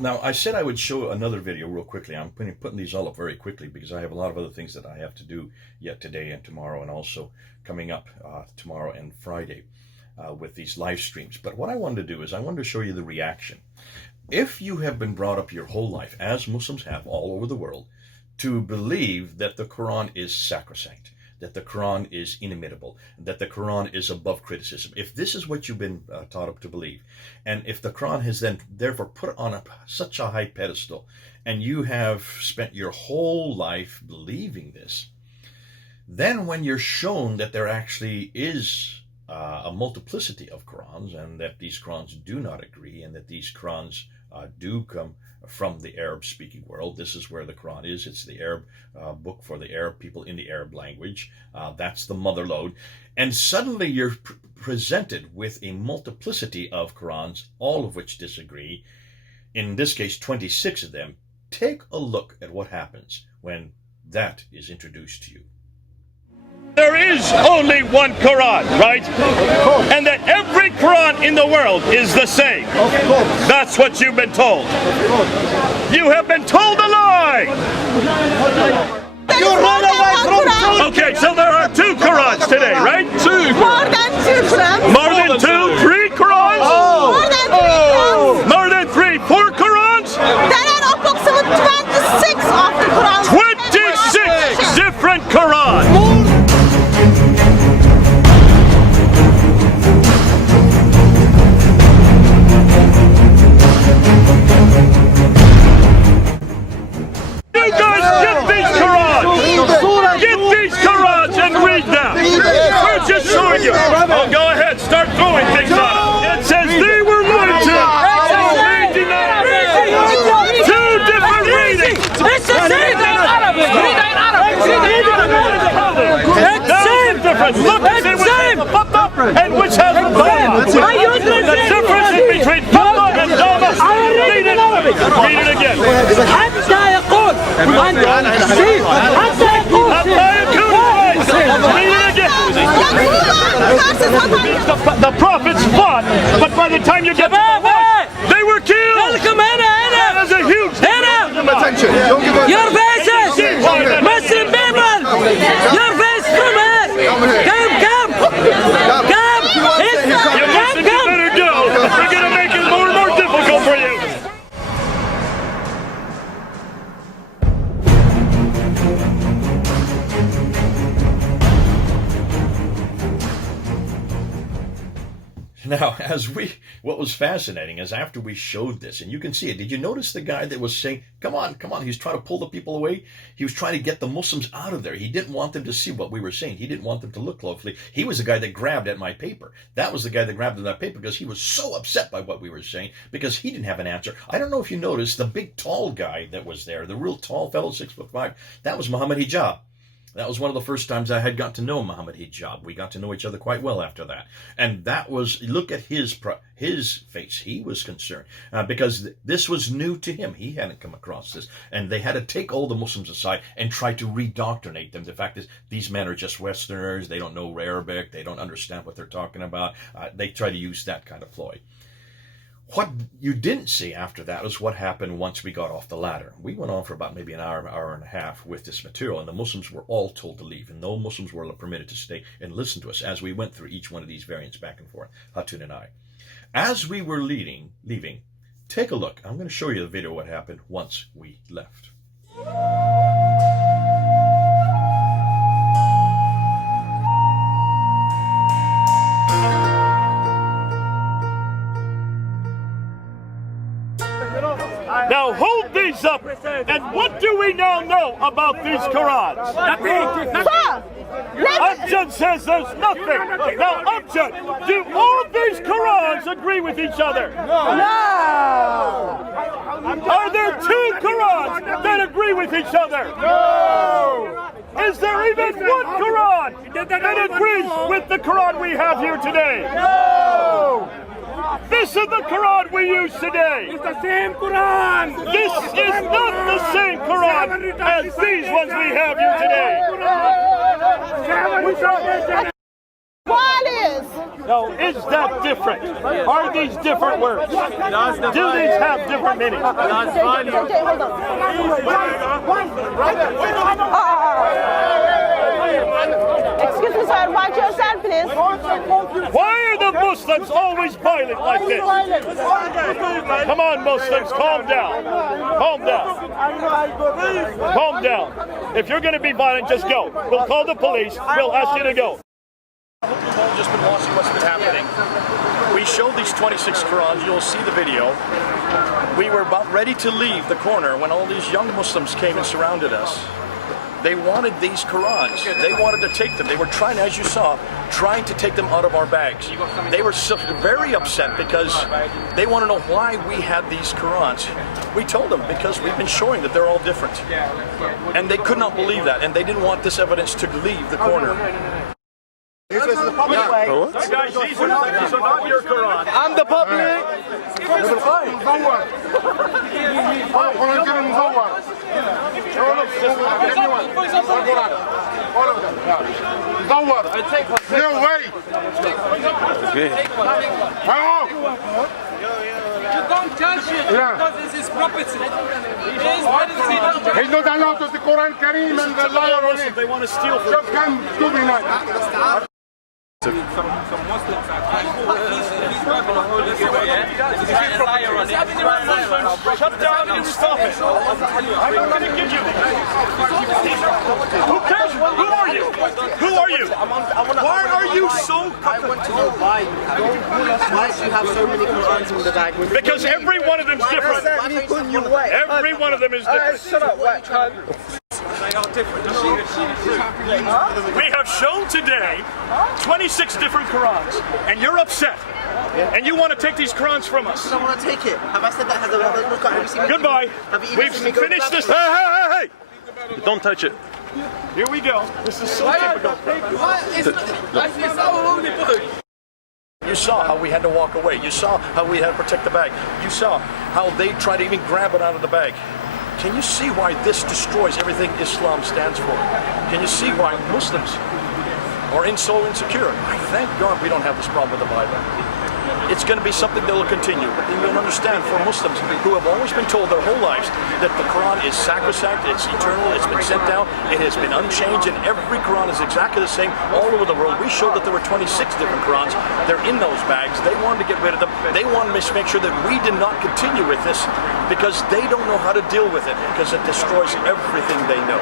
Now, I said I would show another video real quickly. I'm putting these all up very quickly because I have a lot of other things that I have to do yet today and tomorrow, and also coming up tomorrow and Friday with these live streams. But what I wanted to do is I wanted to show you the reaction. If you have been brought up your whole life, as Muslims have all over the world, to believe that the Quran is sacrosanct, that the Quran is inimitable, that the Quran is above criticism. If this is what you've been taught up to believe, and if the Quran has then therefore put on such a high pedestal, and you have spent your whole life believing this, then when you're shown that there actually is a multiplicity of Qurans, and that these Qurans do not agree, and that these Qurans do come from the Arab-speaking world. This is where the Quran is. It's the Arab book for the Arab people in the Arab language. That's the mother lode. And suddenly you're presented with a multiplicity of Qurans, all of which disagree. In this case, 26 of them. Take a look at what happens when that is introduced to you. There is only one Quran, right? And that every Quran in the world is the same. That's what you've been told. You have been told a lie! Okay, so there are two Qurans today, right? Two. More than two Qurans. More than two? Three Qurans? More than three Qurans. More than three? Four Qurans? There are approximately 26 of the Qurans. 26 different Qurans! You guys get these Qurans! Get these Qurans and read them! We're just showing you! Oh, go ahead, start throwing things at them! It says they were lied to! Two different readings! It's the same thing! Arabic! Read in Arabic! It's the same difference! Look and see which has the Fatta and which has the Dhamma! The difference is between Fatta and Dhamma! Read it! Read it again! حتى يقول حتى يقول Read it again! The prophets fought, but by the time you get to the fight, they were killed! That is a huge attention. Don't give up. Your faces! Muslim people! Your face from here! Come! You better go! We're gonna make it more and more difficult for you! Now, what was fascinating is after we showed this, and you can see it, did you notice the guy that was saying, come on, he was trying to pull the people away? He was trying to get the Muslims out of there. He didn't want them to see what we were saying. He didn't want them to look closely. He was the guy that grabbed at my paper. That was the guy that grabbed at that paper because he was so upset by what we were saying because he didn't have an answer. I don't know if you noticed the big tall guy that was there, the real tall fellow, 6'5", that was Muhammad Hijab. That was one of the first times I had got to know Muhammad Hijab. We got to know each other quite well after that. And that was, look at his face. He was concerned because this was new to him. He hadn't come across this. And they had to take all the Muslims aside and try to redoctrinate them. The fact is, these men are just Westerners. They don't know Arabic. They don't understand what they're talking about. They try to use that kind of ploy. What you didn't see after that is what happened once we got off the ladder. We went on for about maybe an hour and a half with this material, and the Muslims were all told to leave, and no Muslims were permitted to stay and listen to us as we went through each one of these variants back and forth, Hatun and I. As we were leaving, take a look. I'm going to show you the video of what happened once we left. Now hold these up, and what do we now know about these Qurans? Amjad says there's nothing. Now Amjad, do all these Qurans agree with each other? No. Are there two Qurans that agree with each other? No. Is there even one Quran that agrees with the Quran we have here today? No. This is the Quran we use today. It's the same Quran. This is not the same Quran as these ones we have here today. What is? Now, is that different? Are these different words? Do these have different meanings? Okay, hold on. Excuse me, sir. Watch yourself, please. Why are the Muslims always violent like this? Come on, Muslims, calm down. Calm down. Calm down. If you're going to be violent, just go. We'll call the police. We'll ask you to go. I hope you've all just been watching what's been happening. We showed these 26 Qur'ans. You'll see the video. We were about ready to leave the corner when all these young Muslims came and surrounded us. They wanted these Qur'ans. They wanted to take them. They were trying, as you saw, trying to take them out of our bags. They were very upset because they want to know why we had these Qur'ans. We told them because we've been showing that they're all different. And they could not believe that, and they didn't want this evidence to leave the corner. This is the public way. Guys, these are not your Qur'an. I'm the public. No way. You don't touch it because this is property. He's not allowed to the Quran Kareem and the liar on it. They want to steal from Just come to me now. Some Muslims are trying he's not going to hold this away. He's a liar on it. Shut down and stop it. I'm not going to give you Who cares? Who are you? Who are you? Why are you so... I want to know why you have so many Qur'ans in the bag. Because every one of them is different. Every one of them is different. Shut up, white cunt. They are different. We have shown today 26 different Qur'ans, and you're upset. And you want to take these Qur'ans from us. I don't want to take it. Have I said that? Have you seen me? Goodbye. We've Finished this. Hey! Don't touch it. Here we go. This is so typical. You saw how we had to walk away. You saw how we had to protect the bag. You saw how they tried to even grab it out of the bag. Can you see why this destroys everything Islam stands for? Can you see why Muslims are so insecure? I thank God we don't have this problem with the Bible. It's going to be something that will continue. But then you'll understand, for Muslims who have always been told their whole lives that the Quran is sacrosanct, it's eternal, it's been sent down, it has been unchanged, and every Quran is exactly the same all over the world. We showed that there were 26 different Qurans. They're in those bags. They wanted to get rid of them. They wanted to make sure that we did not continue with this because they don't know how to deal with it because it destroys everything they know.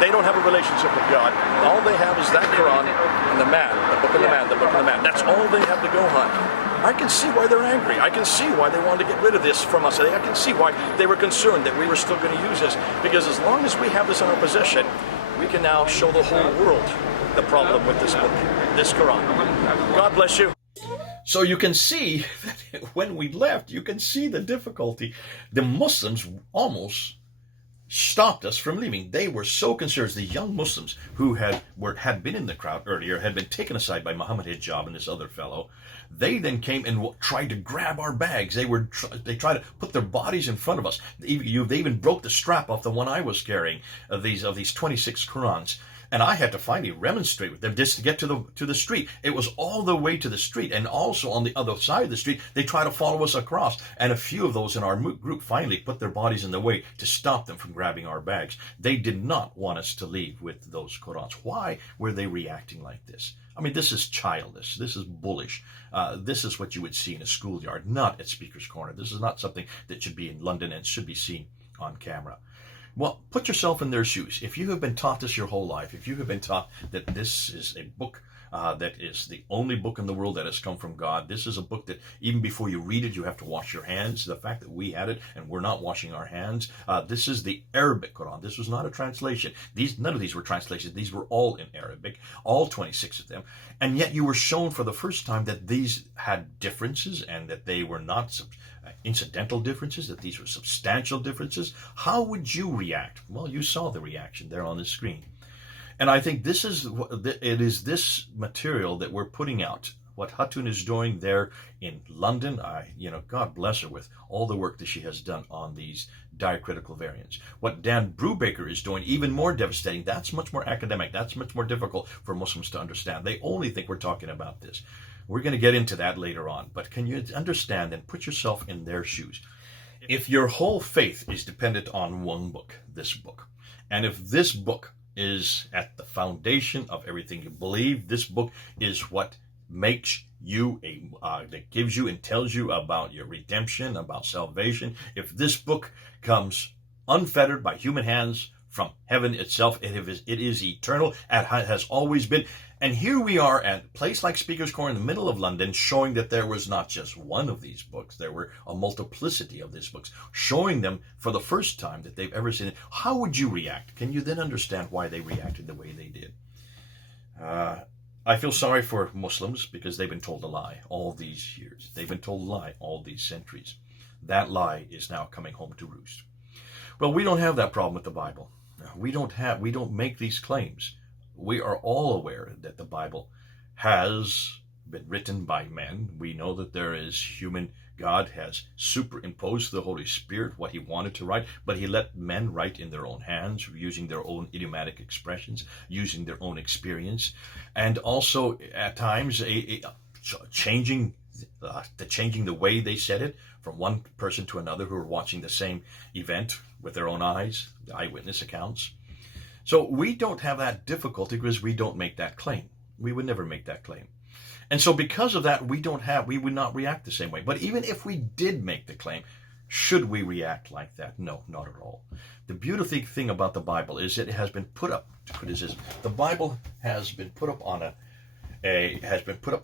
They don't have a relationship with God. All they have is that Quran and the man, the book of the man, the book of the man. That's all they have to go on. I can see why they're angry. I can see why they wanted to get rid of this from us. I can see why they were concerned that we were still going to use this. Because as long as we have this in our possession, we can now show the whole world the problem with this book, this Quran. God bless you. So you can see that when we left, you can see the difficulty. The Muslims almost stopped us from leaving. They were so concerned. The young Muslims who had been in the crowd earlier, had been taken aside by Muhammad Hijab and this other fellow. They then came and tried to grab our bags. They tried to put their bodies in front of us. They even broke the strap off the one I was carrying of these 26 Qurans. And I had to finally remonstrate with them just to get to the street. It was all the way to the street, and also on the other side of the street, they tried to follow us across. And a few of those in our group finally put their bodies in the way to stop them from grabbing our bags. They did not want us to leave with those Qurans. Why were they reacting like this? I mean, this is childish. This is bullish. This is what you would see in a schoolyard, not at Speaker's Corner. This is not something that should be in London and should be seen on camera. Well, put yourself in their shoes. If you have been taught this your whole life, if you have been taught that this is a book that is the only book in the world that has come from God, this is a book that even before you read it, you have to wash your hands. The fact that we had it and we're not washing our hands, this is the Arabic Qur'an. This was not a translation. None of these were translations. These were all in Arabic, all 26 of them. And yet you were shown for the first time that these had differences and that they were not incidental differences, that these were substantial differences. How would you react? Well, you saw the reaction there on the screen. And I think it is this material that we're putting out. What Hatun is doing there in London, God bless her with all the work that she has done on these diacritical variants. What Dan Brubaker is doing, even more devastating. That's much more academic. That's much more difficult for Muslims to understand. They only think we're talking about this. We're going to get into that later on. But can you understand and put yourself in their shoes? If your whole faith is dependent on one book, this book, and if this book is at the foundation of everything you believe, this book is what makes you that gives you and tells you about your redemption, about salvation. If this book comes unfettered by human hands from heaven itself, it is eternal and has always been. And here we are at a place like Speaker's Corner in the middle of London, showing that there was not just one of these books, there were a multiplicity of these books, showing them for the first time that they've ever seen it. How would you react? Can you then understand why they reacted the way they did? I feel sorry for Muslims because they've been told a lie all these years. They've been told a lie all these centuries. That lie is now coming home to roost. Well, we don't have that problem with the Bible. We don't make these claims. We are all aware that the Bible has been written by men. We know that there is God has superimposed the Holy Spirit, what he wanted to write, but he let men write in their own hands, using their own idiomatic expressions, using their own experience, and also at times changing the way they said it from one person to another who are watching the same event with their own eyes, the eyewitness accounts. So we don't have that difficulty because we don't make that claim. We would never make that claim. And so because of that, we would not react the same way. But even if we did make the claim, should we react like that? No, not at all. The beautiful thing about the Bible is it has been put up to criticism. The Bible has been put up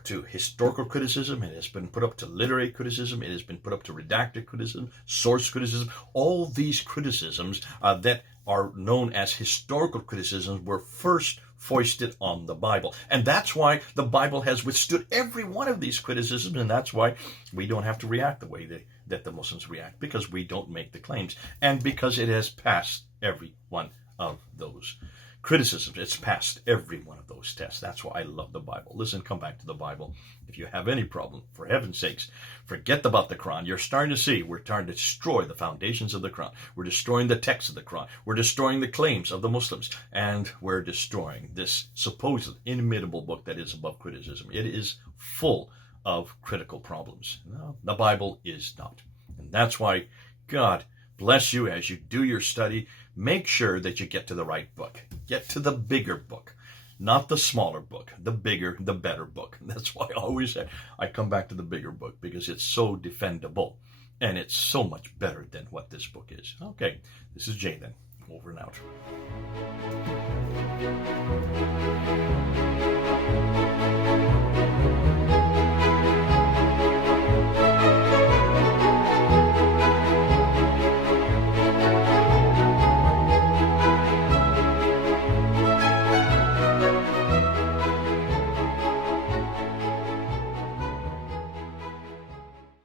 to historical criticism. It has been put up to literary criticism. It has been put up to redacted criticism, source criticism. All these criticisms that are known as historical criticisms were first foisted on the Bible. And that's why the Bible has withstood every one of these criticisms, and that's why we don't have to react the way that the Muslims react, because we don't make the claims, and because it has passed every one of those criticisms. It's passed every one of those tests. That's why I love the Bible. Listen, come back to the Bible. If you have any problem, for heaven's sakes, forget about the Qur'an. You're starting to see we're trying to destroy the foundations of the Qur'an. We're destroying the text of the Qur'an. We're destroying the claims of the Muslims. And we're destroying this supposed inimitable book that is above criticism. It is full of critical problems. No, the Bible is not. And that's why God bless you as you do your study. Make sure that you get to the right book. Get to the bigger book, not the smaller book. The bigger, the better book. That's why I always say I come back to the bigger book, because it's so defendable and it's so much better than what this book is. Okay, this is Jay then. Over and out.